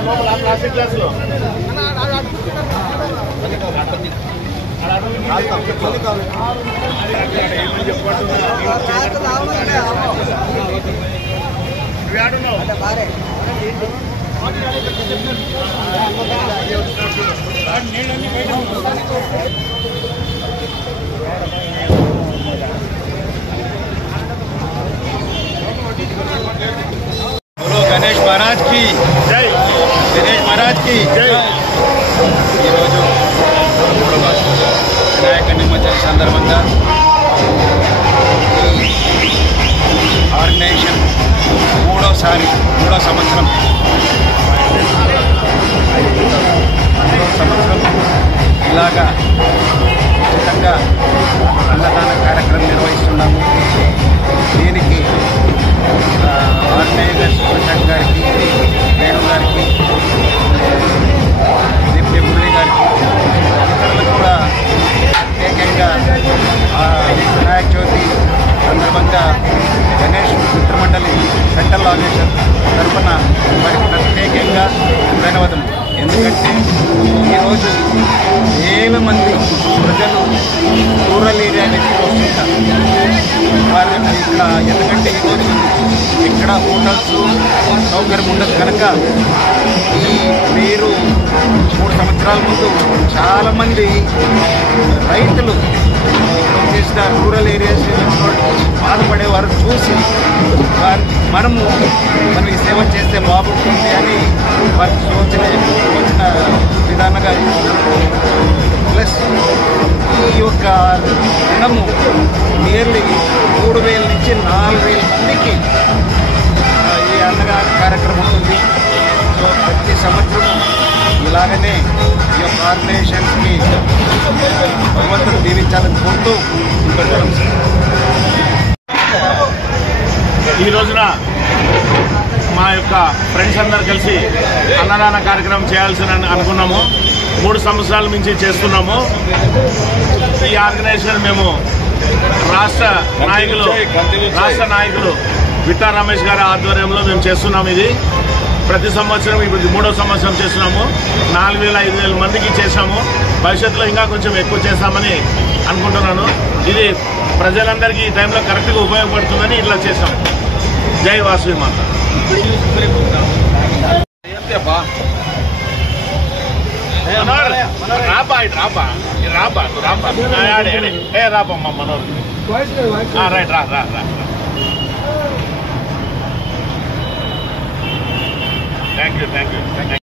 Plastic గ్లాసులు बोलो गणेश महाराज की जय। गणेश महाराज की जय। వినాయక నిమజ్జన సందర్భంగా ఆర్గనైజేషన్ మూడో సంవత్సరం ఇలాగా ఉచితంగా అన్నదాన కార్యక్రమం నిర్వహిస్తున్నాము. దీనికి ఆర్గనైజర్స్ ప్రశాంత్ గారికి, వేణు గారికి, డిప్యూటీ మురళి గారికి, ఇతరులకు కూడా ప్రత్యేకంగా వినాయక చవితి సందర్భంగా గణేష్ మిత్రమండలి సెంట్రల్ ఆర్గనైజేషన్ తరఫున వారికి ప్రత్యేకంగా ధన్యవాదాలు. ఎందుకంటే ఈరోజు వేల మంది ప్రజలు రూరల్ ఏరియా నుంచి వస్తుంటారు. వారి ఇక్కడ ఎందుకంటే ఈరోజు ఇక్కడ హోటల్స్ సౌకర్యం ఉండదు కనుక మీరు 3 సంవత్సరాల ముందు చాలామంది రైతులు చేసిన రూరల్ ఏరియాస్ బాధపడేవారు చూసి మనము ఈ సేవ చేస్తే బాగుంటుంది అని వారికి సూచన విధానంగా ప్లస్ ఈ యొక్క దినము నియర్లీ 3,000 నుంచి 4,000 మందికి ఈ అన్నదాన కార్యక్రమం ఉంటుంది. సో ప్రతి సంవత్సరం ఇలాగనే ఈ యొక్క ఆర్గనైజేషన్కి భగవంతుడు దీవించాలని కోరుతూ ఈ రోజున మా యొక్క ఫ్రెండ్స్ అందరు కలిసి అన్నదాన కార్యక్రమం చేయాల్సిన అనుకున్నాము. 3 సంవత్సరాల నుంచి చేస్తున్నాము. ఈ ఆర్గనైజేషన్ మేము రాష్ట్ర నాయకులు విట్టా రమేష్ గారి ఆధ్వర్యంలో మేము చేస్తున్నాము. ఇది ప్రతి సంవత్సరం ఇప్పుడు 3వ సంవత్సరం చేస్తున్నాము. 4,000-5,000 మందికి చేశాము. భవిష్యత్తులో ఇంకా కొంచెం ఎక్కువ చేస్తామని అనుకుంటున్నాను. ఇది ప్రజలందరికీ ఈ టైంలో కరెక్ట్గా ఉపయోగపడుతుందని ఇట్లా చేశాము. జై వాసవి మాత. రాపమ్మా మనోరు రైట్ రా థ్యాంక్ యూ